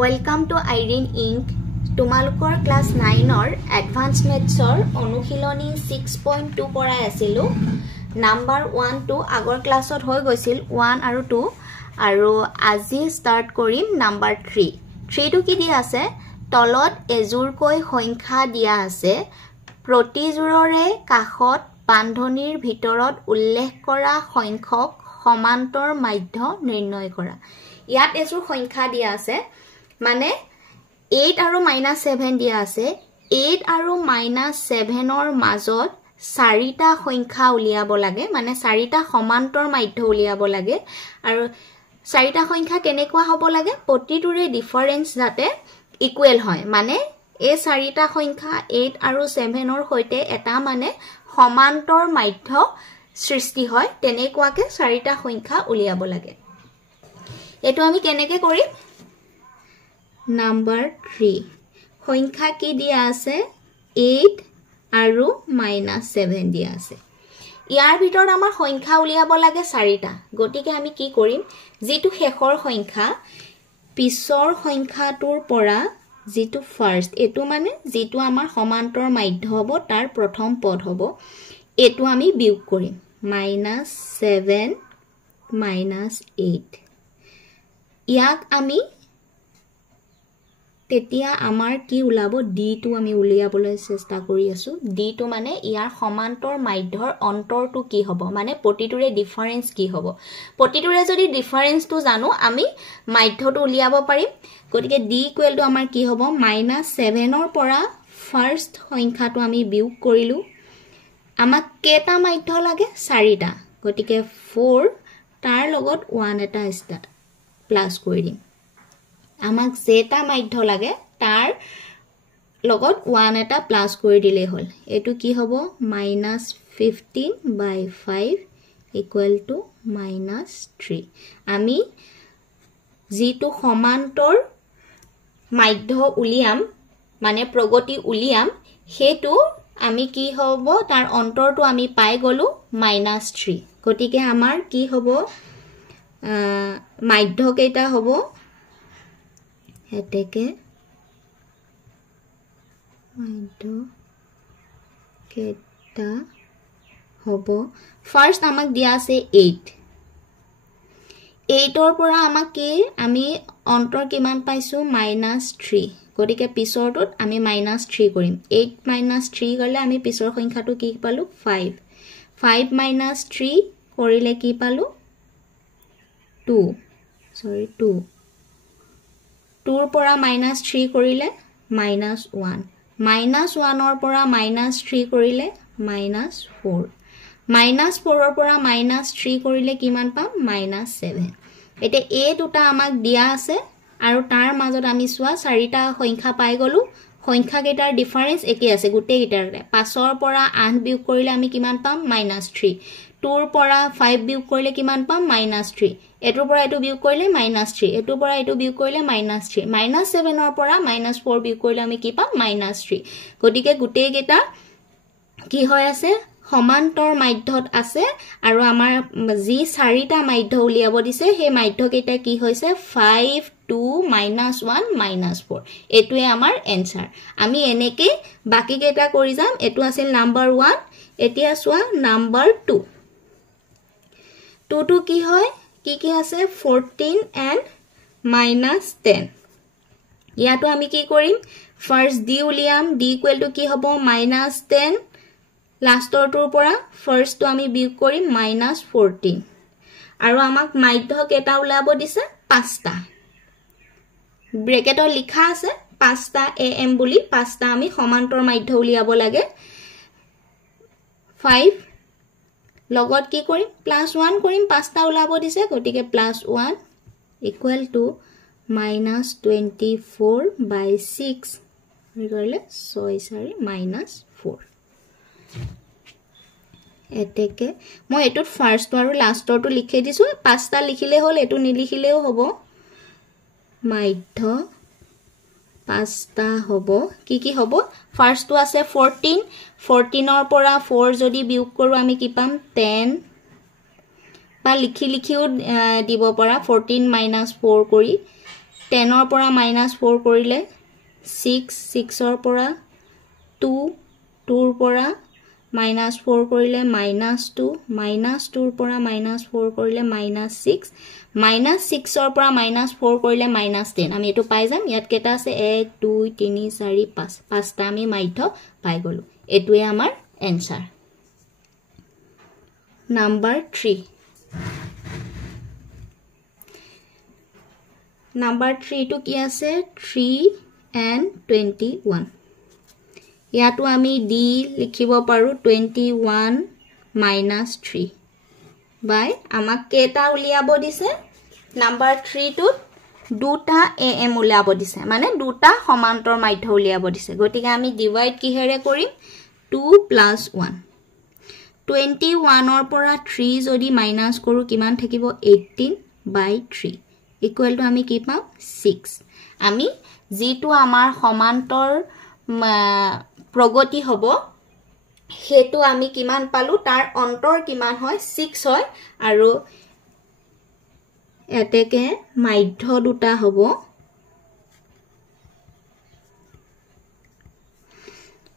Welcome to Irene Inc. তোমালোকৰ class 9 advance মেথছৰ অনুশীলনী 6.2 পঢ়াই আছিলো নাম্বাৰ 1 2 আগৰ ক্লাছত হৈ গৈছিল 1 আৰু 2 আৰু আজি স্টাৰ্ট কৰিম নাম্বাৰ 3 3 টো কি দিয়া আছে তলত এজুৰকৈ সংখ্যা দিয়া আছে প্ৰতিজোৰৰে কাষত বান্ধনীৰ ভিতৰত উল্লেখ কৰা সংখ্যক সমান্তৰ মাধ্য নিৰ্ণয় কৰা ইয়াত এজুৰ সংখ্যা দিয়া আছে মানে 8 আৰু -7 দিয়া আছে 8 আৰু -7ৰ মাজত চাৰিটা সংখ্যা উলিয়াব লাগে মানে চাৰিটা সমান্তৰ মাধ্য উলিয়াব লাগে আৰু চাৰিটা সংখ্যা কেনেকুৱা হ'ব লাগে প্ৰতিটোৰে ডিফাৰেন্স যাতে ইকুৱেল হয় মানে এই চাৰিটা সংখ্যা 8 আৰু 7ৰ সৈতে এটা মানে সমান্তৰ মাধ্য সৃষ্টি হয় তেনেকুৱাকে চাৰিটা সংখ্যা উলিয়াব লাগে এটো আমি কেনেকৈ কৰিম Number 3 সংখ্যা কি দিয়া আছে 8 আৰু -7 দিয়া আছে ইয়াৰ ভিতৰত আমাৰ সংখ্যা উলিয়াব লাগে চাৰিটা গতিকে আমি কি কৰিম যেটো শেষৰ সংখ্যা পিছৰ সংখ্যাটোৰ পৰা যেটো ফাৰ্স্ট এটো মানে যেটো আমাৰ সমান্তৰ মাধ্য হ'ব তাৰ প্ৰথম পদ হ'ব এটো আমি বিয়োগ কৰিম -7 -8 ইয়াক আমি তেতিয়া আমাৰ কি উলাব ডি টো আমি উলিয়াবলৈ চেষ্টা কৰি আছো ডি টো মানে ইয়াৰ সমান্তৰ মাধ্যৰ অন্তৰটো কি হ'ব মানে প্ৰতিটোৰে ডিফাৰেন্স কি হ'ব প্ৰতিটোৰে যদি ডিফাৰেন্সটো জানো আমি মাধ্যটো উলিয়াব পাৰিম গতিকে ডি ইকুৱেল টু আমাৰ কি হ'ব -7ৰ পৰা ফাৰ্স্ট সংখ্যাটো আমি বিয়োগ কৰিলো আমাক কেটা মাধ্য লাগে চাৰিটা গতিকে 4 তাৰ লগত 1 এটা স্টাৰ্ট প্লাস কৰি দিম আমাক যেটা মাধ্য লাগে তাৰ লগত 1 এটা প্লাস কৰি দিলে হল এটো কি হ'ব -15/5 -3 আমি যেটো সমান্তৰ মাধ্য উলিয়াম মানে প্ৰগতি উলিয়াম হেতু আমি কি হ'ব তাৰ অন্তৰটো আমি পাই গলো -3 গতিকে আমাৰ কি হ'ব মাধ্য কেইটা হ'ব হেতেকে মাধ্য কেটা হ'ব ফাৰ্স্ট আমাক দিয়া আছে 8 8ৰ পৰা আমাক কি আমি অন্তৰ কিমান পাইছো -3 গতিকে পিছৰটোত আমি -3 কৰিম 8 -3 কৰিলে আমি পিছৰ সংখ্যাটো কি পালো 5 5 -3 কৰিলে কি পালো 2 2ৰ পৰা -3 কৰিলে -1 -1ৰ পৰা -3 কৰিলে -4 -4ৰ পৰা -3 কৰিলে কিমান পাম -7 এতে এ দুটা আমাক দিয়া আছে আৰু তাৰ মাজত আমি সোৱা চাৰিটা সংখ্যা পাই গলো সংখ্যা কেইটাৰ ডিফাৰেন্স একে আছে গুটেই কেইটাৰে 5ৰ পৰা 8 বিয়োগ কৰিলে আমি কিমান পাম -3 2ৰ পৰা 5 বিয়োগ কৰিলে কিমান পাম -3 এটোৰ পৰা এটো বিয়োগ কৰিলে -3 এটোৰ পৰা এটো বিয়োগ কৰিলে -3 -7ৰ পৰা -4 বিয়োগ কৰিলে আমি কি পাম -3 গতিকে গুটেই কেইটা কি হৈ আছে সমান্তৰ মাধ্যত আছে আৰু আমাৰ যি চাৰিটা মাধ্য উলিয়াব দিছে সেই মাধ্য কেইটা কি হৈছে 5 2 -1 -4 এটোৱে আমাৰ এনসাৰ আমি এনেকৈ বাকি কেইটা কৰি যাম এটো আছিল নাম্বাৰ 1 এতিয়া সোৱা নাম্বাৰ 2 2 টো কি হয় কি আছে 14 and -10 ইয়াতো আমি কি কৰিম ফাৰ্স্ট ডি উলিয়াম ডি ইকুৱেল টু কি হ'ব -10 লাষ্টৰটোৰ পৰা ফাৰ্স্টটো আমি বিয়োগ কৰিম -14 আৰু আমাক মাধ্য কেটা উলাব দিছে 5টা ব্ৰেকেটত লিখা আছে 5টা am বুলি 5টা আমি সমান্তৰ মাধ্য উলিয়াব লাগে 5 লগত কি কৰিম +1 কৰিম 5টা উলাব দিছে গতিকে +1 ইকুৱেল টু -24/6 কৰিলে 6 -4 এতেকে মই এটোত ফাৰ্স্ট আৰু লাষ্টৰটো লিখি দিছো 5টা লিখিলে হল এটো নিলিখিলেও হ'ব মাধ্য 5টা হ'ব কি হ'ব ফাৰ্স্টটো আছে 14ৰ পৰা 4 যদি বিয়োগ কৰো আমি কি পাম 10 বা লিখিও দিব পৰা 14 - 4 কৰি 10 ৰ পৰা -4 কৰিলে 6 6 ৰ পৰা 2 2 ৰ পৰা -4 কৰিলে -2 -2 ৰ পৰা -4 কৰিলে -6 -6 ৰ পৰা -4 কৰিলে -10 আমি এটো পাই যাম ইয়াত কেটা আছে 1 2 3 4 5 পাঁচটা আমি মাধ্য পাই গলো এটোৱে আমাৰ এনসার নাম্বার 3 নাম্বার 3 টু কি আছে 3 and 21 ইয়াতো আমি ডি লিখিব পাৰো 21 minus 3 বাই আমাক কেটা উলিয়াব দিছে নাম্বাৰ 3 টু দুটা am উলিয়াব দিছে মানে দুটা সমান্তৰ মাধ্য উলিয়াব দিছে গতিকে আমি ডিভাইড কিহেৰে কৰিম 2 plus 1 21 ৰ পৰা 3 যদি মাইনাস কৰো কিমান থাকিব 18/3 ইকুৱেল টু আমি কি পাম 6 আমি যেটো আমাৰ সমান্তৰ প্ৰগতি হ'ব হেতু আমি কিমান পালো তাৰ অন্তৰ কিমান হয় 6 হয় আৰু এতেকে মাধ্য দুটা হ'ব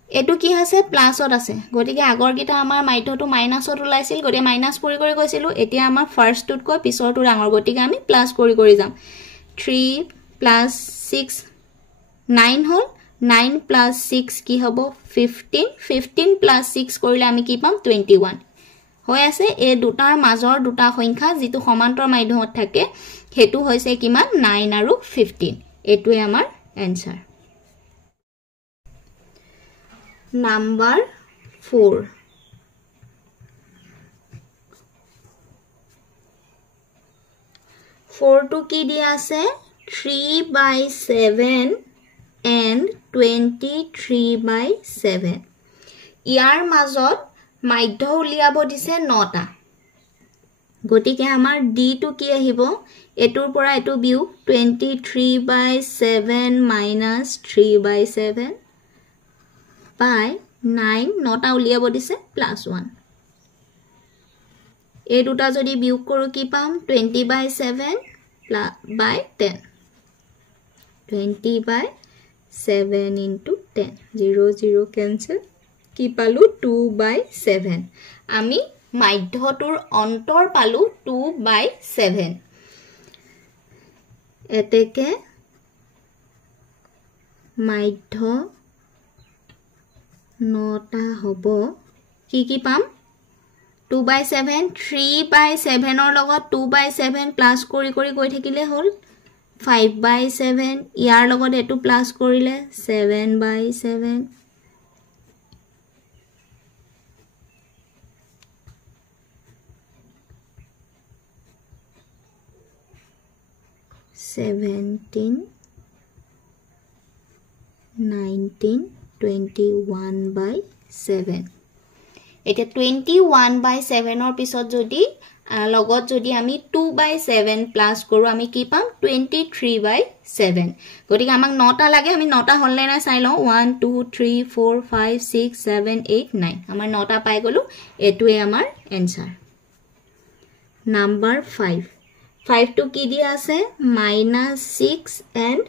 এটো কি আছে প্লাসত আছে গতিকে আগৰ গিটা আমাৰ মাধ্যটো মাইনাসত ওলাইছিল গতিকে মাইনাস কৰি গৈছিলো এতিয়া আমাৰ ফাৰ্ষ্টটোত কৈ পিছৰটো ডাঙৰ গতিকে আমি প্লাস কৰি যাম 3 plus 6 9 হল 9 plus 6 কি হ'ব 15 15 plus 6 কৰিলে আমি কি পাম 21 হৈ আছে এই দুটাৰ মাজৰ দুটা সংখ্যা যেটো সমান্তৰ মাধ্যমত থাকে হেতু হৈছে কিমান 9 আৰু 15 এটোৱে আমাৰ এনসার নাম্বার 4 4 টু কি দিয়া আছে 3/7 and 23/7 ইয়াৰ মাজত মাধ্য উলিয়াব দিছে 9টা গতিকে আমাৰ ডি টু কি আহিব এটোৰ পৰা এটো বিউ 23/7 minus 3/7 by 9 9টা উলিয়াব দিছে +1 এই দুটা যদি বিয়োগ কৰো কি পাম 20/7 by 10 20/7 into 10 0 0 cancel কি পালো 2/7 আমি মাধ্যটোৰ অন্তৰ পালো 2/7 এতেকে মাধ্য 9টা হ'ব কি পাম 2/7 3/7 ৰ লগত 2/7 প্লাস কৰি গৈ থাকিলে হল 5/7 ইয়াৰ লগত এটো প্লাস কৰিলে 7/7 17 19 21/7 এটা 21/7 ৰ পিছত যদি লগত যদি আমি 2/7 প্লাস কৰো আমি কি পাম 23/7 গতিকে আমাক 9টা লাগে আমি 9টা হলনে না চাই লও 1 2 3 4 5 6 7 8 9 আমাৰ 9টা পাই গলো এটোৱে আমাৰ এনসাৰ নাম্বাৰ 5 5 টু কি দিয়া আছে -6 and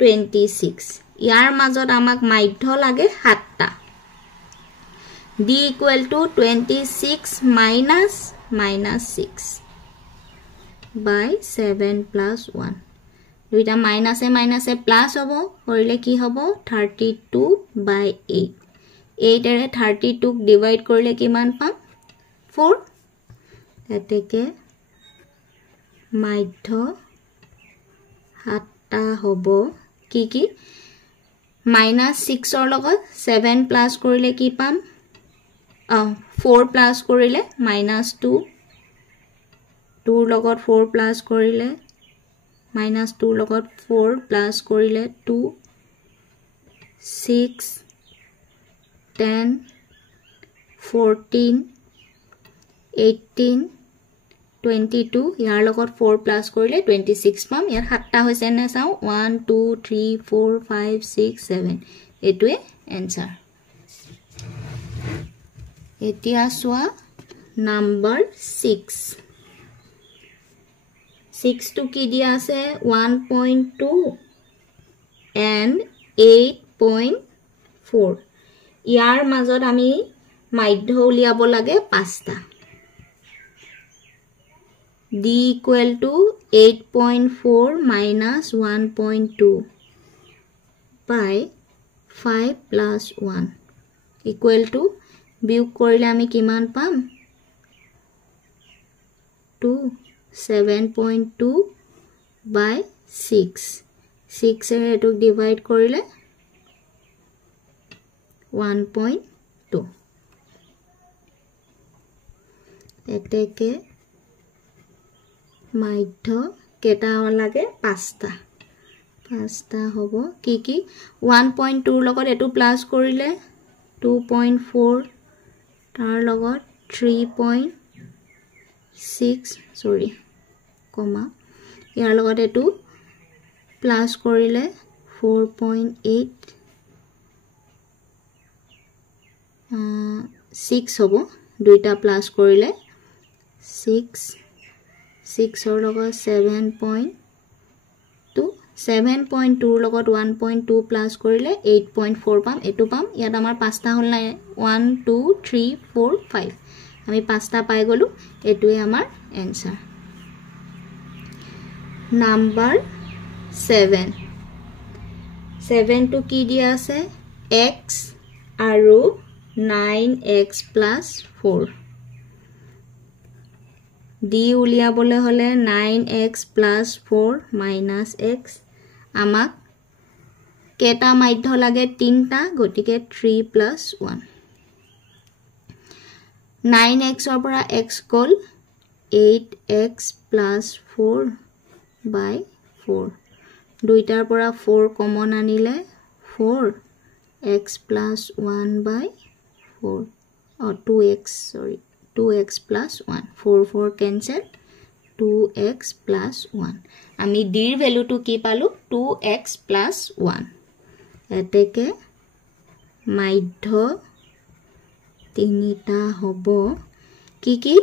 26 ইয়াৰ মাজত আমাক মাধ্য লাগে 7টা d equal to 26 minus -6 by 7 plus 1 দুইটা মাইনাসে মাইনাসে প্লাস হ'ব কৰিলে কি হ'ব 32/8 8 এৰে 32 ক ডিভাইড কৰিলে কিমান পাম 4 এতেকে মাধ্য 7টা হ'ব কি -6 ৰ লগত 7 প্লাস কৰিলে কি পাম 4 প্লাস কৰিলে -2 2 ৰ লগত 4 প্লাস কৰিলে -2 ৰ লগত 4 প্লাস কৰিলে 2 6 10 14 18 22 ইয়াৰ লগত 4 প্লাস কৰিলে 26 পাম ইয়াৰ 7টা হৈছে না চাও 1 2 3 4 5 6 7 এটোৱে এনসার এতিয়া সোয়া নাম্বার 6 6 to কি দিয়া আছে 1.2 and 8.4 ইয়াৰ মাজত আমি মাধ্য উলিয়াব লাগে 5টা d equal to 8.4 minus 1.2 by 5 plus 1 equal to বিয়োগ কৰিলে আমি কিমান পাম 2 7.2 by 6 6 এৰে এটো ডিভাইড কৰিলে 1.2 এতেকে মাধ্য কেটা লাগে 5টা হ'ব কি কি 1.2 লগত এটো প্লাস কৰিলে 2.4 তাৰ লগত 3.6 সৰি কমা ইয়াৰ লগত এটো প্লাস কৰিলে 4.8 6 হ'ব দুইটা প্লাস কৰিলে 6 or লগত 7.2 7.2 লগত 1.2 প্লাস কৰিলে 8.4 পাম এটো পাম ইয়াত আমাৰ পাঁচটা হল নাই 1 2 3 4 5 আমি পাঁচটা পাই গলো এটোই আমাৰ आंसर নাম্বাৰ 7 to কি দিয়া আছে x আৰু 9x plus 4 d উলিয়াবলে হলে 9x plus 4 minus x আমাক কেটা মাধ্য লাগে 3টা গটিকে 3 plus 1 9x ৰ পৰা x goal 8x plus 4 by 4 দুইটাৰ পৰা 4 কমন আনিলে 4x plus 1 by 4 or 2x sorry 2x plus 1 4 4 cancel 2x plus 1 আমি d ৰ ভ্যালু টু কি পালো 2x plus 1 এতেকে মাধ্য তিনিটা হ'ব কি কি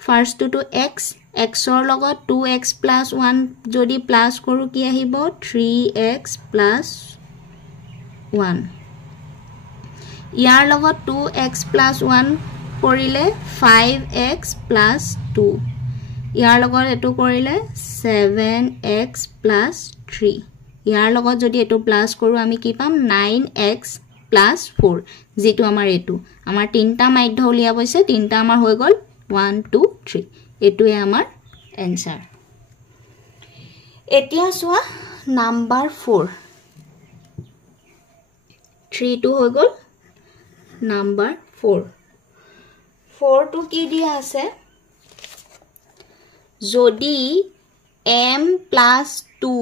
ফার্স্ট টু x x ৰ লগত 2x plus 1 যদি প্লাস কৰো কি আহিব 3x plus 1 ইয়াৰ লগত 2x plus 1 কৰিলে 5x plus 2 ইয়াৰ লগত এটো কৰিলে 7x plus 3 ইয়াৰ লগত যদি এটো প্লাস কৰো আমি কি পাম 9x plus 4 যেটো আমাৰ এটো আমাৰ তিনটা মাধ্য উলিয়া বৈছে তিনটা আমাৰ হৈ গল 1 2 3 এটোই আমাৰ आंसर এতিয়া সোয়া নাম্বার 4 3 2 হৈ গল নাম্বার 4 to কি দিয়া আছে যদি m plus 2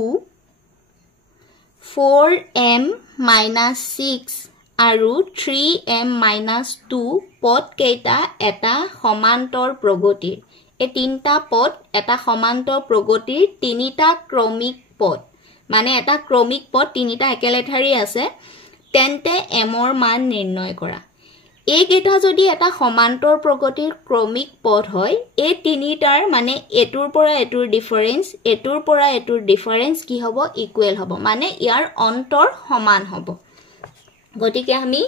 4m minus 6 আৰু 3m minus 2 পদ কেইটা এটা সমান্তৰ প্ৰগতিৰ এই তিনটা পদ এটা সমান্তৰ প্ৰগতিৰ তিনিটা ক্ৰমিক পদ মানে এটা ক্ৰমিক পদ তিনিটা একেলেঠাৰি আছে তেন্তে m ৰ মান নিৰ্ণয় কৰা এই কেইটা যদি এটা সমান্তৰ প্ৰগতিৰ ক্ৰমিক পদ হয় এই তিনিটাৰ মানে এটোৰ পৰা এটোৰ ডিফাৰেন্স এটোৰ পৰা এটোৰ ডিফাৰেন্স কি হ'ব ইকুৱেল হ'ব মানে ইয়াৰ অন্তৰ সমান হ'ব গতিকে আমি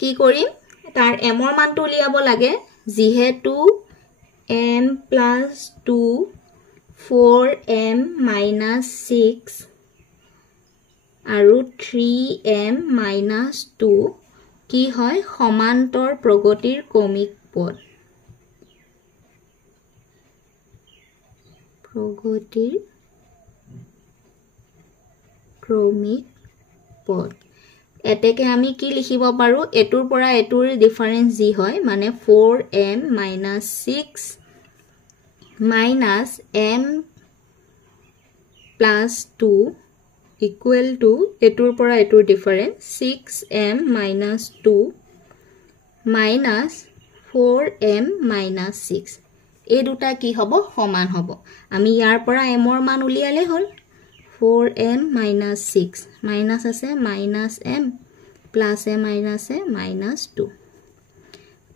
কি কৰিম তাৰ m ৰ মানটো উলিয়াব লাগে যেহেতু m plus 2 4m minus 6 আৰু 3m minus 2 কি হয় সমান্তৰ প্ৰগতিৰ ক্ৰমিক পদ প্ৰগতিৰ ক্ৰমিক পদ এতেকে আমি কি লিখিব পাৰো এটোৰ পৰা এটোৰ ডিফাৰেন্স জি হয় মানে 4m minus 6 minus m plus 2 equal to etur pora etur difference 6m minus 2 minus 4m minus 6 এই দুটা কি হবো সমান হবো আমি ইয়াৰ পৰা m ৰ মান উলিয়ালে হল 4m minus 6 minus আছে minus m plus m minus a minus 2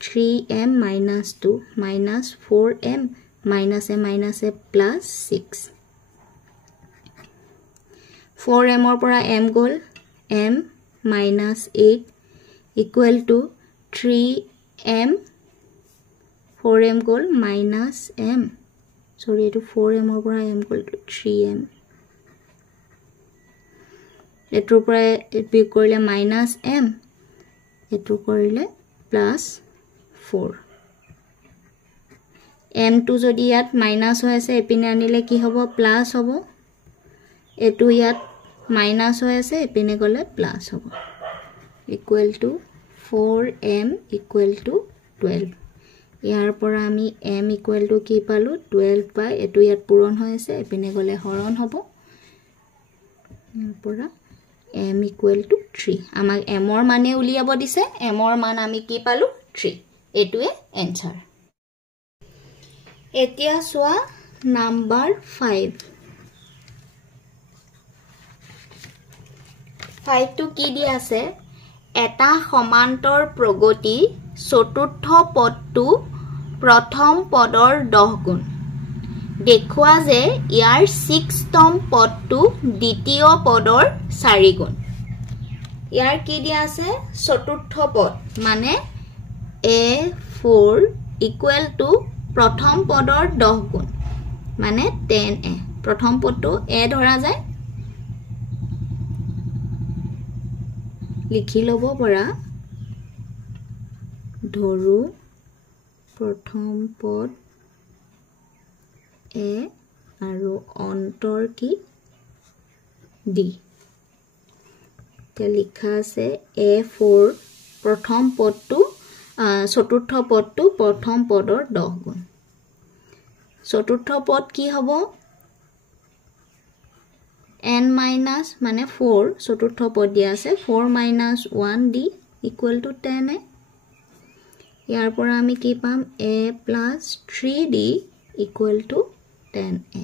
3m minus 2 minus 4m minus a plus 6 4m or pora m gol m minus 8 equal to 3m 4m gol minus m sorry to 4m or pora m gol to 3m etu pora it be korile minus m etu korile plus 4 m2 jodi yat minus hoy ase epine anile ki hobo plus hobo etu yat minus hoy ase epine gole plus hobo equal to 4m equal to 12 yar pora ami m equal to ki palu 12 by etu yat puron hoy ase epine gole horon hobo yar pora m equal to 3 amak m or mane uliabo dise m or man ami ki palu 3 etu e answer etia soa number 5 to ki di ase eta সমান্তৰ প্ৰগতি চতুৰ্থ পদটো প্ৰথম পদৰ 10 গুণ দেখুৱা যে ইয়াৰ 6তম পদটো দ্বিতীয় পদৰ 4 গুণ ইয়াৰ কি দি আছে চতুৰ্থ পদ মানে a4 equal to প্ৰথম পদৰ 10 গুণ মানে 10a প্ৰথম পদটো a ধৰা যায় লিখি লব পৰা ধৰু প্ৰথম পদ a আৰু অন্তৰ কি d তে লিখা আছে a4 প্ৰথম পদটো চতুৰ্থ পদটো প্ৰথম পদৰ 10 গুণ চতুৰ্থ পদ কি হ'ব n minus মানে 4 চতুৰ্থ পদ দিয়া আছে 4 minus 1d equal to 10 ইয়াৰ পৰা আমি কি পাম a plus 3d equal to 10a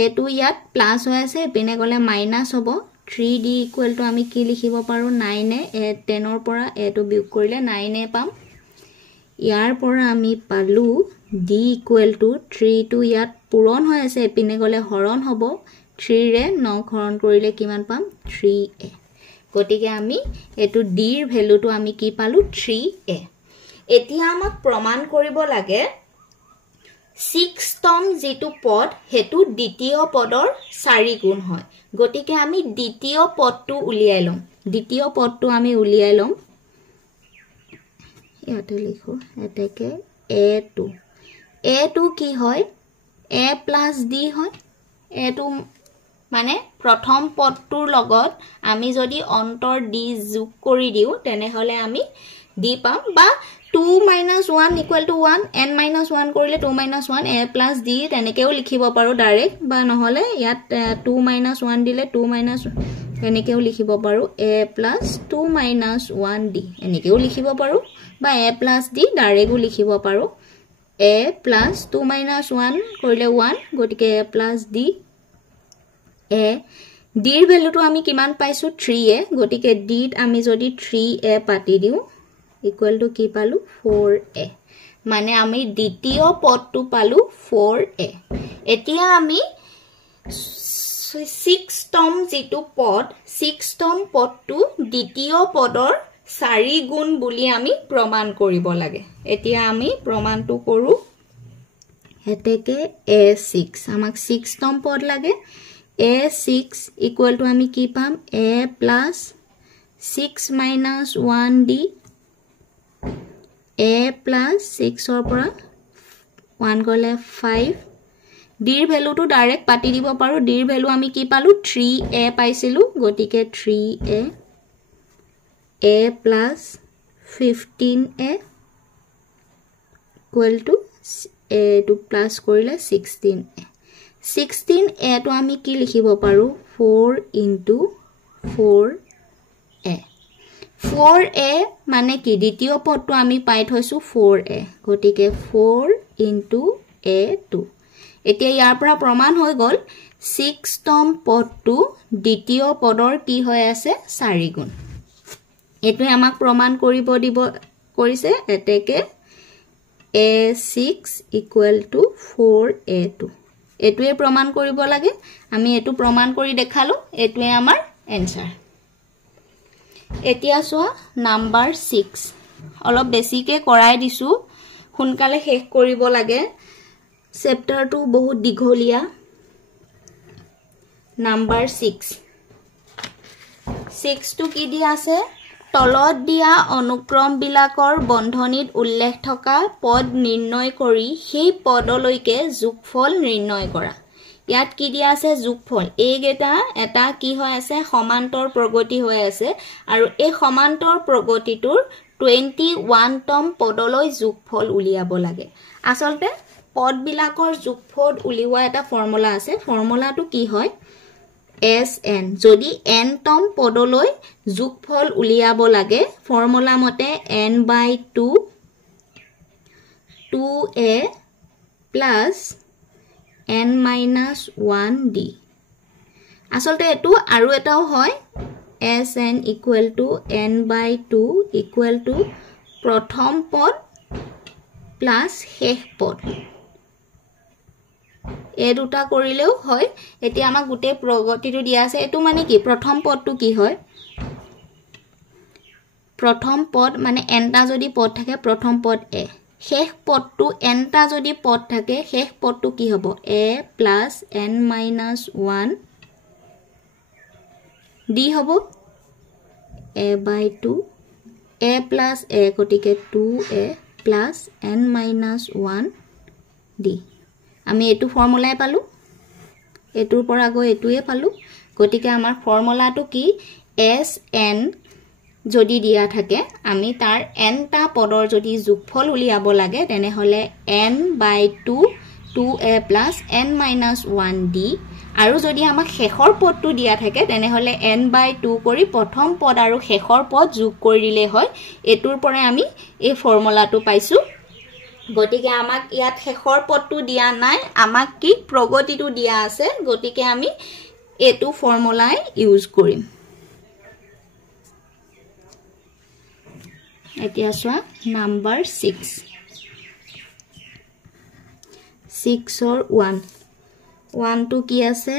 a to ইয়াত প্লাস হৈ আছে পিনে গলে মাইনাস হ'ব 3d equal to আমি কি লিখিব পাৰো 9a 10 ৰ পৰা a to বিয়োগ কৰিলে 9a পাম ইয়াৰ পৰা আমি পালো d equal to 3 to ইয়াত পূৰণ হৈ আছে পিনে গলে হৰণ হ'ব 3 ৰে 9 হৰণ কৰিলে কিমান পাম 3a গতিকে আমি এটো d ৰ ভ্যালুটো আমি কি পালো 3a এতিয়া আমাক প্ৰমাণ কৰিব লাগে 6তম যেটো পদ হেতু দ্বিতীয় পদৰ 4 গুণ হয় গতিকে আমি দ্বিতীয় পদটো উলিয়াই লম দ্বিতীয় পদটো আমি উলিয়াই লম ইয়াতে লিখো এটাকে a2 কি হয় a plus d হয় a2 মানে প্ৰথম পদটোৰ লগত আমি যদি অন্তৰ d যোগ কৰি দিও তেনে হলে আমি d পাম বা 2 minus 1 equal to 1 n minus 1 কৰিলে 2 minus 1 a plus d তেনেকেও লিখিব পাৰো ডাইৰেক্ট বা নহলে ইয়াত 2 minus 1 দিলে 2 minus এনেকেও লিখিব পাৰো a plus 2 minus 1 d এনেকেও লিখিব পাৰো বা a plus d ডাইৰেক্টও লিখিব পাৰো a plus 2 minus 1 কৰিলে 1 গতিকে a plus d a d ৰ ভ্যালুটো আমি কিমান পাইছো 3a গতিকে d ত আমি যদি 3a পাতি দিও equal to কি পালো 4a মানে আমি দ্বিতীয় পদটো পালো 4a এতিয়া আমি 6তম যেটো পদ 6তম পদটো দ্বিতীয় পদৰ 4 গুণ বুলি আমি প্ৰমাণ কৰিব লাগে এতিয়া আমি প্ৰমাণটো কৰো হেতেকে a6 আমাক 6তম পদ লাগে a6 equal to আমি কি পাম a plus 6 minus 1d a plus 6 or পৰা 1 গলে 5 d ৰ ভ্যালুটো ডাইৰেক্ট পাতি দিব পাৰো d ৰ ভ্যালু আমি কি পালো 3a পাইছিলু গটিকে 3a a plus 15a equal to a to plus কৰিলে 16a 16a to আমি কি লিখিব পাৰো 4 into 4a 4a মানে কি দ্বিতীয় পদটো আমি পাই থৈছো 4a গটিকে 4 into a2 এতিয়া ইয়াৰ পৰা প্ৰমাণ হৈ গল 6তম পদটো দ্বিতীয় পদৰ কি হৈ আছে 4 গুণ এটো আমাক প্ৰমাণ কৰিব দিব কৰিছে এতেকে a6 equal to 4a2 এটুৱে প্ৰমাণ কৰিব লাগে আমি এটু প্ৰমাণ কৰি দেখালো এটুৱে আমাৰ এনসাৰ এতিয়া সোৱা নাম্বাৰ 6 অলপ বেছিকে কৰাই দিছো সোনকালে শেষ কৰিব লাগে চেপ্টাৰটো বহুত দীঘলীয়া নাম্বাৰ 6 টো কি দিয়া আছে তলত দিয়া অনুক্ৰম বিলাকৰ বন্ধনীত উল্লেখ থকা পদ নিৰ্ণয় কৰি সেই পদলৈকে যোগফল নিৰ্ণয় কৰা ইয়াত কি দিয়া আছে যোগফল এই গেটা এটা কি হৈ আছে সমান্তৰ প্ৰগতি হৈ আছে আৰু এই সমান্তৰ প্ৰগতিটোৰ 21 তম পদলৈ যোগফল উলিয়াব লাগে আসলতে পদ বিলাকৰ যোগফল উলিওৱা এটা ফৰ্মুলা আছে ফৰ্মুলাটো কি হয় Sn যদি n তম পদলৈ যোগফল উলিয়াব লাগে ফৰ্মুলা মতে n/2 2a plus n-1d আসলতে এটো আৰু এটাও হয় Sn equal to n/2 equal to প্ৰথম পদ plus শেষ পদ এ দুটা কৰিলেও হয় এতিয়া আমাক গুটে প্ৰগতিটো দিয়া আছে এটো মানে কি প্ৰথম পদটো কি হয় প্ৰথম পদ মানে এনটা যদি পদ থাকে প্ৰথম পদ এ শেষ পদটো এনটা যদি পদ থাকে শেষ পদটো কি হ'ব a plus n-1 d হ'ব a/2 a plus a গতিকে 2a plus n-1 d আমি এটু ফৰ্মুলাই পালো এটুৰ পৰা গৈ এটুৱে পালো গতিকে আমাৰ ফৰ্মুলাটো কি Sn যদি দিয়া থাকে আমি তাৰ n টা পদৰ যদি যোগফল উলিয়াব লাগে তেনে হলে n/2 2a plus n-1d আৰু যদি আমাক শেষৰ পদটো দিয়া থাকে তেনে হলে n/2 কৰি প্ৰথম পদ আৰু শেষৰ পদ যোগ কৰি দিলে হয় এটুৰ পৰা আমি এই ফৰ্মুলাটো পাইছো গতিকে আমাক ইয়াত শেষৰ পদটো দিয়া নাই আমাক কি প্ৰগতিটো দিয়া আছে গতিকে আমি এটু ফৰ্মুলাই ইউজ কৰিম এতিয়া সোৱা নাম্বাৰ 6 ৰ 1 টো কি আছে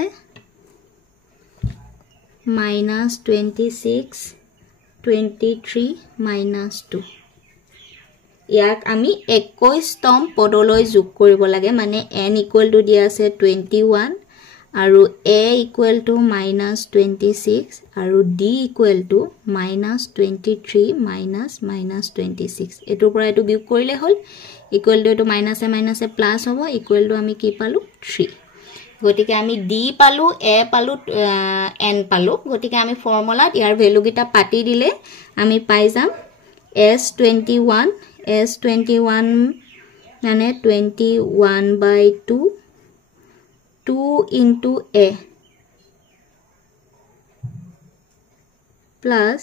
-26 23 -2 ইয়াক আমি 21 তম পদলৈ যোগ কৰিব লাগে মানে n ইকুৱেল টু দিয়া আছে 21 আৰু a ইকুৱেল টু -26 আৰু d ইকুৱেল টু -23 -26 এটোৰ পৰা এটো বিয়োগ কৰিলে হল ইকুৱেল টু এটো মাইনাসে মাইনাসে প্লাস হ'ব ইকুৱেল টু আমি কি পালো 3 গতিকে আমি d পালো a পালো n পালো গতিকে আমি ফৰ্মুলাত ইয়াৰ ভ্যালু গিটা পাতি দিলে আমি পাই যাম S21 মানে 21/2 2 into a plus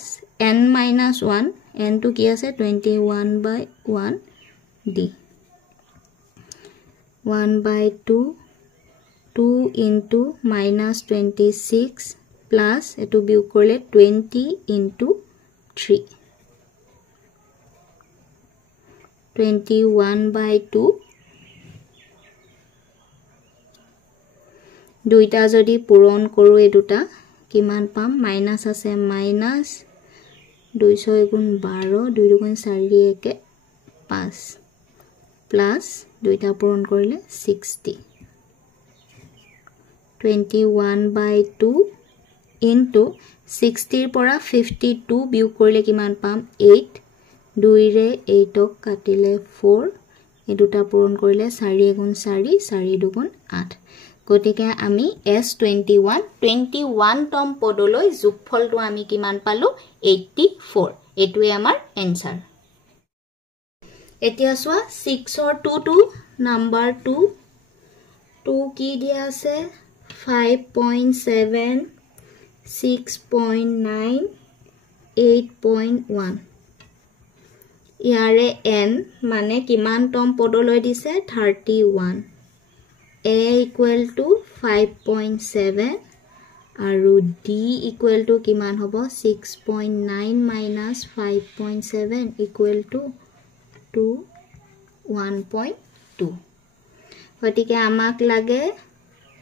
n-1 n to কি আছে 21/1 d 1/2 2 into -26 plus এটো বিয়োগ কৰিলে 20 into 3 21/2 দুইটা যদি পূৰণ কৰো এ দুটা কিমান পাম মাইনাস আছে মাইনাস 2 গুণ 12 2 গুণ 4 1 5 প্লাস দুইটা পূৰণ কৰিলে 60 21/2 into 60 ৰ পৰা 52 বিয়োগ কৰিলে কিমান পাম 8 2 ৰে 8 ক কাটিলে 4 এই দুটা পূৰণ কৰিলে 4 গুণ 4 4 2 গুণ 8 গতিকে আমি S21 তম পদলৈ যোগফলটো আমি কিমান পালো 84 এটোৱে আমাৰ এনসাৰ এতিয়া সোৱা 6 ৰ 2 নাম্বাৰ 2 কি দিয়া আছে 5.7 6.9 8.1 ইয়াৰে n মানে কিমান তম পদলৈ দিছে 31 a equal to 5.7 আৰু d equal to কিমান হ'ব 6.9 minus 5.7 equal to 2 1.2 গতিকে আমাক লাগে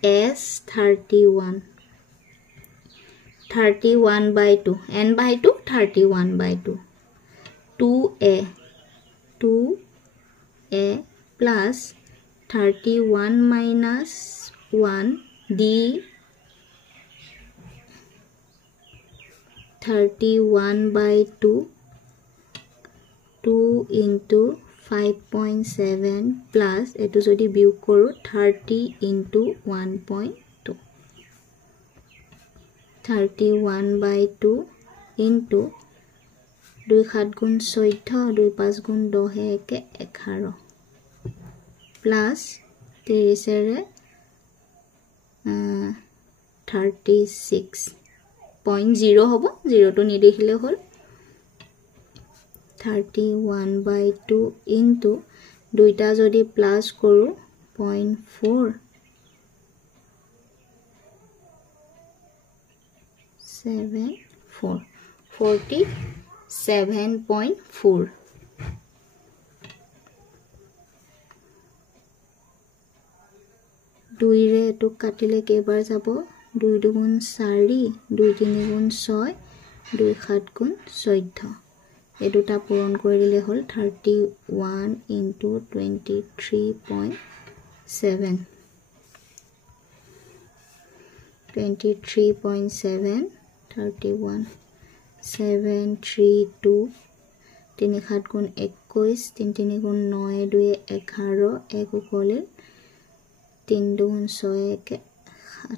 S31 31/2 n/2 31/2 2a plus 31 minus 1 d 31/2 2 into 5.7 plus etu jodi biog koru 30 into 1.2 31/2 into 2 7 গুণ 14 2 5 গুণ 10 একে 11 plus 30 36.0 হবো 0 to নি দেখিলে হল 31/2 into 2টা যদি প্লাস কৰো 0.4 47.4 2 रे तो কাটিলে কেবাৰ যাব 2 দুগুণ 4 2 3 গুণ 6 2 7 গুণ 14 এই দুটা পূৰণ কৰি দিলে হল 31 into 23.7 23.7 31 732 3 7 গুণ 21 3 3 গুণ 9 2 11 1 উকলে 3 2 6 1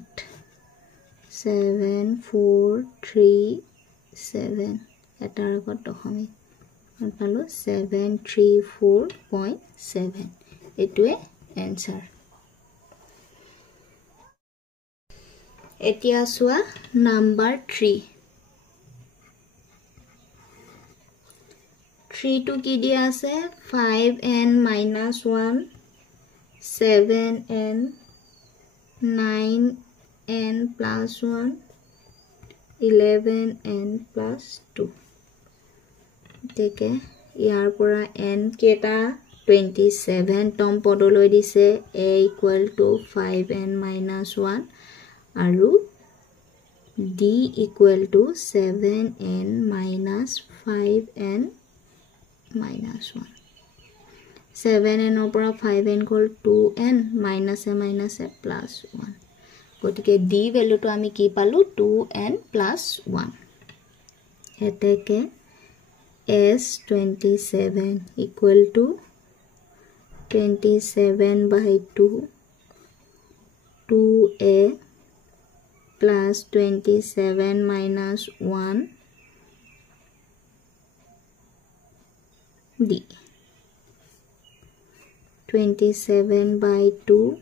7 7 4 3 7 এটাৰ আগত দশমিক পালো 734.7 এটোৱে এনসাৰ এতিয়া সোৱা নাম্বাৰ 3 to কি দিয়া আছে 5n - 1 7n 9n plus 1 11n plus 2 দেখে ইয়াৰ পৰা n কেটা 27 টম পদলৈ দিছে a equal to 5n - 1 আৰু d equal to 7n minus 5n minus 1 7n opera 5n call 2n minus a plus 1 গতিকে d value to আমি কি পালো 2n plus 1 এতেকে S27 equal to 27/2 2a plus 27 minus 1 d 27/2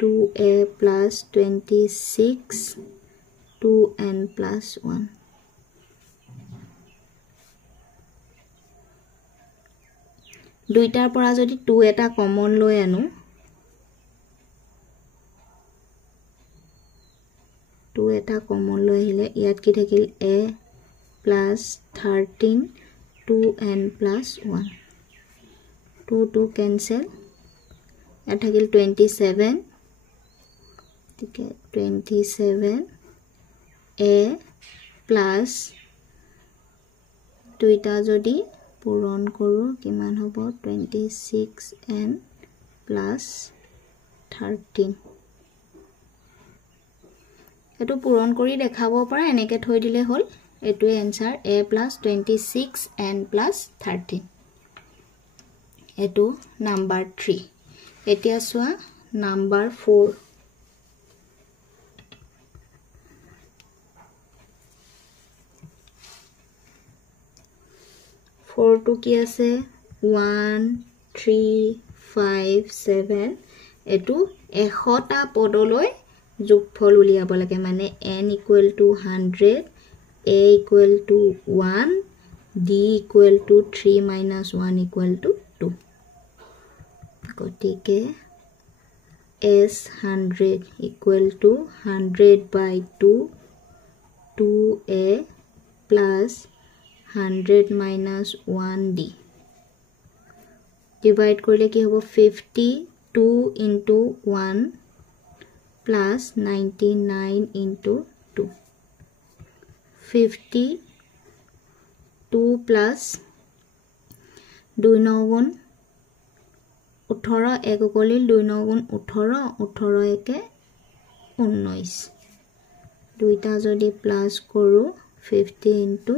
2a plus 26 2n plus 1 দুইটাৰ পৰা যদি 2 এটা common লৈ আনো 2 এটা কমন লৈ আহিলে ইয়াত কি থাকিল a plus 13 2n plus 1 2 cancel ইয়াত থাকিল 27 ঠিক আছে 27 a plus দুইটা যদি পূৰণ কৰো কিমান হ'ব 26n plus 13 এটো পূৰণ কৰি দেখাব পৰা এনেকে থৈ দিলে হল এটো answer a plus 26n plus 13 এটো নাম্বাৰ 3 এতিয়া সোৱা নাম্বাৰ 4 4 to কি আছে 1 3 5 7 এটো 100টা পদলৈ যোগফল উলিয়াব লাগে মানে n equal to 100 a equal to 1 d equal to 3 minus 1 equal to 2 গতিকে s 100 equal to 100/2 2a plus 100 minus 1d divide কৰিলে কি হ'ব 52 into 1 plus 99 into 2 52 plus 2 9 18 1 কৰিলে 2 9 18 18 1 19 দুইটা যদি প্লাস কৰো 50 into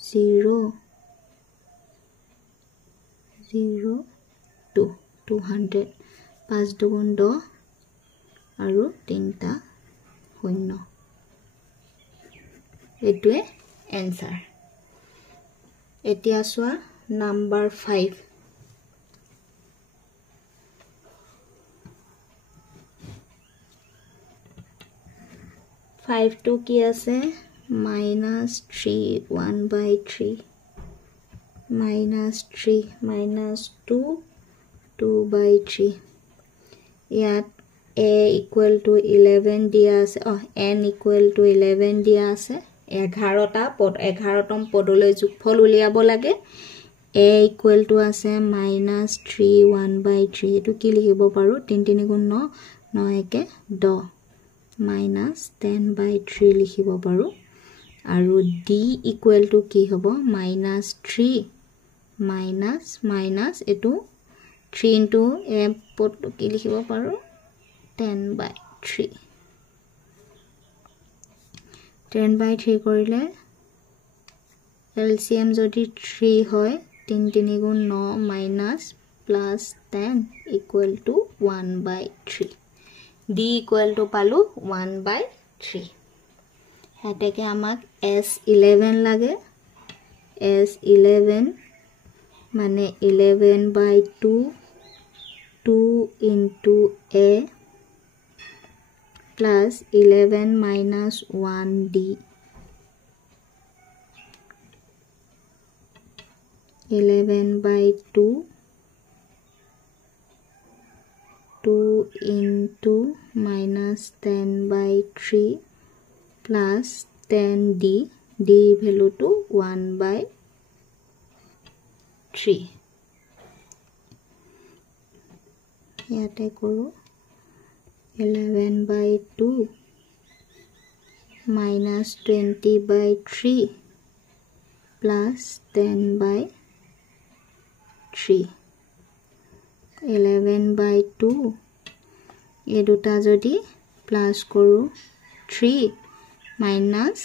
0 0 2 200 5 2 10 আৰু 3টা শূন্য এটোৱে এনসাৰ এতিয়া সোৱা নাম্বাৰ 5 5 to কি আছে minus 3 1/3 minus 3 minus 2 2/3 ইয়াত a equal to 11 দিয়া আছে n equal to 11 দিয়া আছে 11টা পদ 11তম পদলৈ যোগফল উলিয়াব লাগে a equal to আছে minus 3 1/3 এটো কি লিখিব পাৰো 3 3 গুণ 9 9 1 10 minus 10/3 লিখিব পাৰো আৰু d equal to কি হ'ব minus 3 minus minus এটো 3 into a পদ কি লিখিব পাৰো 10/3 10/3 কৰিলে LCM যদি 3 হয় 3 3 গুণ 9 minus plus 10 equal to 1/3 d equal to পালো 1/3 হেতেকে আমাক s11 লাগে s11 মানে 11/2 2 into a plus 11 minus 1d 11/2 2 into minus 10/3 plus 10d d value to 1/3 ইয়াতে কৰো 11/2 minus 20/3 plus 10/3 11/2 এই দুটা যদি প্লাস কৰো 3 minus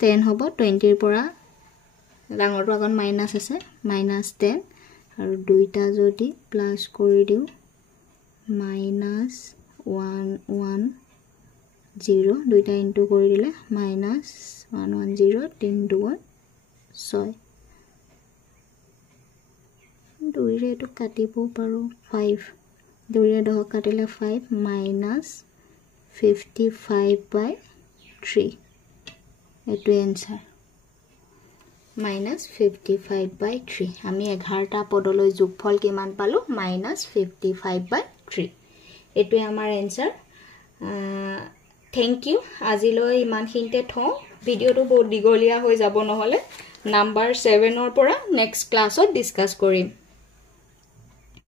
10 হ'ব 20 ৰ পৰা ডাঙৰটো আগত মাইনাস আছে minus 10 আৰু দুইটা যদি প্লাস কৰি দিও minus 1 1 0 দুইটা ইনটু কৰি দিলে minus 1 1 0 3 2 6 দুইৰে এটো কাটিব পাৰো 5 দুইৰে 10 কাটিলে 5 minus 55/3 এটো এনসার minus 55/3 আমি 11টা পদলৈ যোগফল কিমান পালো minus 55/3 এটো আমাৰ এনসার থ্যাংক ইউ আজিলৈ ইমানখিনতে থ ভিডিওটো বহুত দীঘলীয়া হৈ যাব নহলে নাম্বাৰ 7 ৰ পৰা নেক্সট ক্লাছত ডিসকাস কৰিম